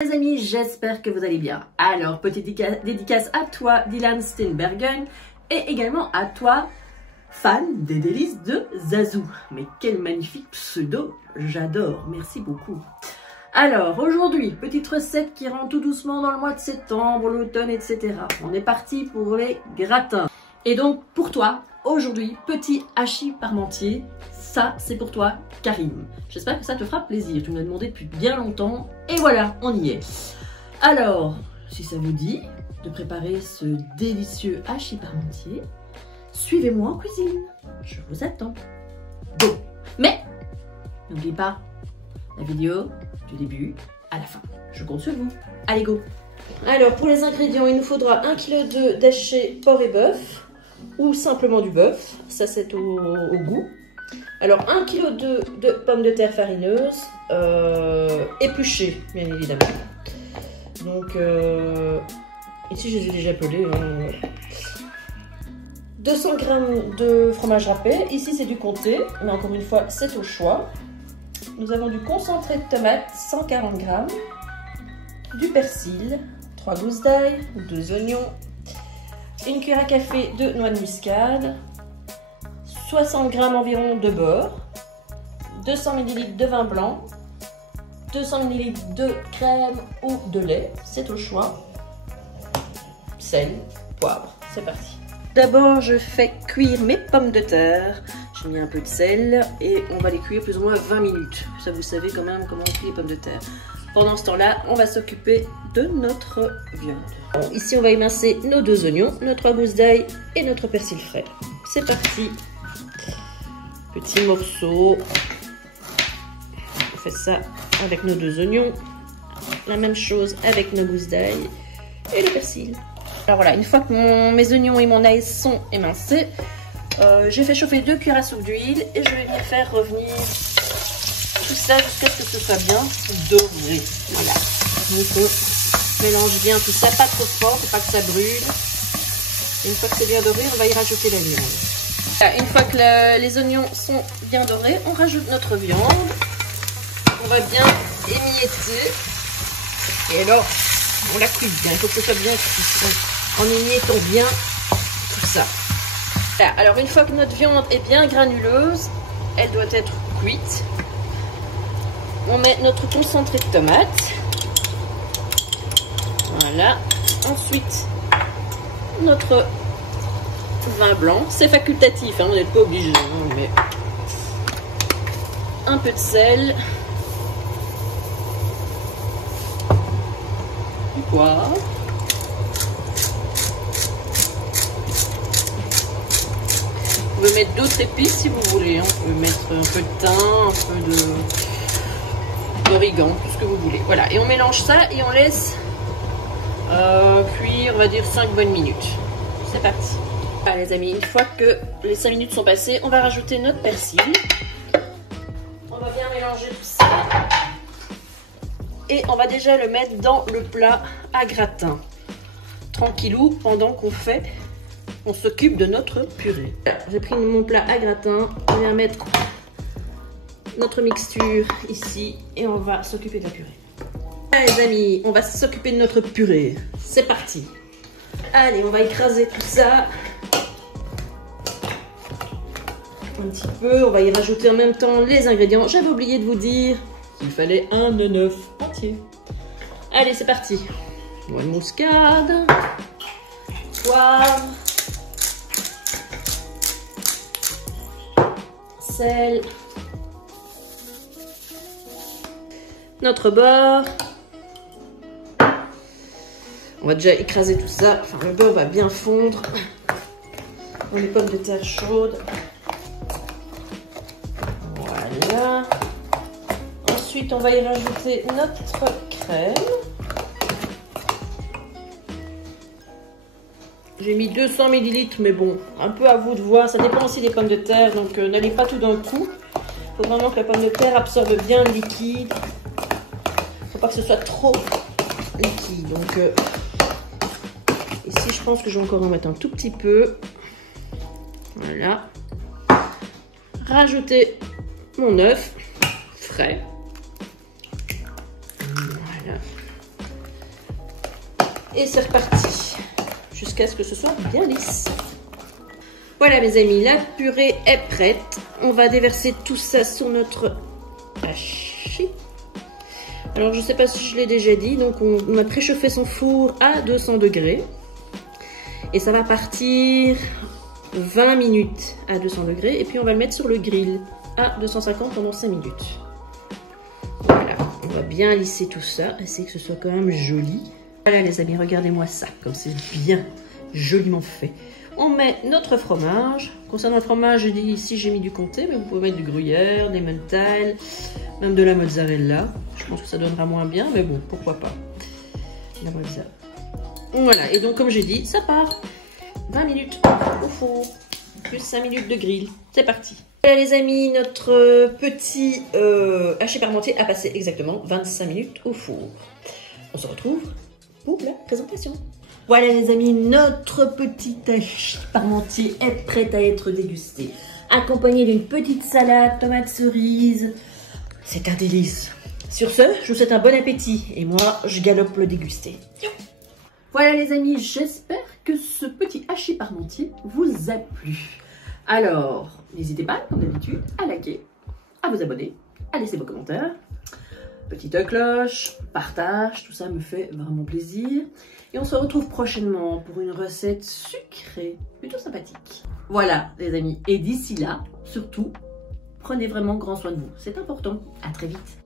Les amis, j'espère que vous allez bien. Alors, petite dédicace à toi, Dylan Steenbergen, et également à toi, fan des délices de Zazou. Mais quel magnifique pseudo, j'adore, merci beaucoup. Alors, aujourd'hui, petite recette qui rentre tout doucement dans le mois de septembre, l'automne, etc. On est parti pour les gratins. Et donc, pour toi, aujourd'hui, petit hachis parmentier, ça, c'est pour toi, Karim. J'espère que ça te fera plaisir. Tu me l'as demandé depuis bien longtemps. Et voilà, on y est. Alors, si ça vous dit de préparer ce délicieux hachis parmentier, suivez-moi en cuisine. Je vous attends. Go! Mais, n'oubliez pas la vidéo du début à la fin. Je compte sur vous. Allez, go! Alors, pour les ingrédients, il nous faudra 1 kg d'haché porc et bœuf, ou simplement du bœuf. Ça, c'est au goût. Alors, 1 kg de pommes de terre farineuses, épluchées, bien évidemment. Donc, ici, je les ai déjà pelées. Voilà. 200 g de fromage râpé. Ici, c'est du comté, mais encore une fois, c'est au choix. Nous avons du concentré de tomate, 140 g. Du persil, 3 gousses d'ail, 2 oignons. Une cuillère à café de noix de muscade. 60 g environ de beurre, 200 ml de vin blanc, 200 ml de crème ou de lait, c'est au choix, sel, poivre, c'est parti. D'abord, je fais cuire mes pommes de terre, j'ai mis un peu de sel et on va les cuire plus ou moins 20 minutes. Ça, vous savez quand même comment on cuit les pommes de terre. Pendant ce temps-là, on va s'occuper de notre viande. Bon, ici, on va émincer nos 2 oignons, nos 3 gousses d'ail et notre persil frais. C'est parti. Petits morceaux. On fait ça avec nos 2 oignons. La même chose avec nos gousses d'ail et le persil. Alors voilà, une fois que mes oignons et mon ail sont émincés, j'ai fait chauffer 2 cuillères à soupe d'huile et je vais venir faire revenir tout ça jusqu'à ce que ce soit bien doré. Voilà. Donc on mélange bien tout ça, pas trop fort, faut pas que ça brûle. Et une fois que c'est bien doré, on va y rajouter la viande. Une fois que les oignons sont bien dorés, on rajoute notre viande. On va bien émietter. Et alors, on la cuit bien. Il faut que ce soit bien cuit. En émiettant bien tout ça. Voilà. Alors, une fois que notre viande est bien granuleuse, elle doit être cuite. On met notre concentré de tomate. Voilà. Ensuite, notre vin blanc, c'est facultatif, hein, on n'est pas obligé, hein, mais un peu de sel, du poivre, vous pouvez mettre d'autres épices si vous voulez, hein. Vous pouvez mettre un peu de thym, un peu d'origan, tout ce que vous voulez. Voilà, et on mélange ça et on laisse cuire, on va dire 5 bonnes minutes. C'est parti. Voilà les amis, une fois que les 5 minutes sont passées, on va rajouter notre persil. On va bien mélanger tout ça. Et on va déjà le mettre dans le plat à gratin. Tranquillou, pendant on s'occupe de notre purée. J'ai pris mon plat à gratin, on vient mettre notre mixture ici et on va s'occuper de la purée. Allez les amis, on va s'occuper de notre purée. C'est parti. Allez, on va écraser tout ça. Un petit peu, on va y rajouter en même temps les ingrédients. J'avais oublié de vous dire qu'il fallait un œuf entier. Allez, c'est parti. Noix de muscade, poivre, sel, notre beurre. On va déjà écraser tout ça. Enfin, le beurre va bien fondre dans les pommes de terre chaudes. Voilà. Ensuite, on va y rajouter notre crème. J'ai mis 200 ml, mais bon, un peu à vous de voir. Ça dépend aussi des pommes de terre, donc n'allez pas tout d'un coup. Il faut vraiment que la pomme de terre absorbe bien le liquide. Il ne faut pas que ce soit trop liquide. Donc, ici, je pense que je vais encore en mettre un tout petit peu. Voilà. Rajouter mon œuf frais. Voilà. Et c'est reparti, jusqu'à ce que ce soit bien lisse. Voilà mes amis, la purée est prête. On va déverser tout ça sur notre hachis. Alors je ne sais pas si je l'ai déjà dit, donc on a préchauffé son four à 200 degrés. Et ça va partir 20 minutes à 200 degrés. Et puis on va le mettre sur le grill à 250 pendant 5 minutes. Voilà, on va bien lisser tout ça, essayer que ce soit quand même joli. Voilà les amis, regardez-moi ça, comme c'est bien joliment fait. On met notre fromage. Concernant le fromage, ici j'ai mis du comté, mais vous pouvez mettre du gruyère, des Emmental, même de la mozzarella. Je pense que ça donnera moins bien, mais bon, pourquoi pas. La mozzarella. Voilà, et donc comme j'ai dit, ça part 20 minutes au four, plus 5 minutes de grill. C'est parti. Voilà les amis, notre petit hachis parmentier a passé exactement 25 minutes au four. On se retrouve pour la présentation. Voilà les amis, notre petit hachis parmentier est prêt à être dégusté. Accompagné d'une petite salade, tomate cerise. C'est un délice. Sur ce, je vous souhaite un bon appétit. Et moi, je galope le déguster. Voilà les amis, j'espère que ce petit hachis parmentier vous a plu. Alors, n'hésitez pas, comme d'habitude, à liker, à vous abonner, à laisser vos commentaires. Petite cloche, partage, tout ça me fait vraiment plaisir. Et on se retrouve prochainement pour une recette sucrée, plutôt sympathique. Voilà les amis, et d'ici là, surtout, prenez vraiment grand soin de vous. C'est important. À très vite.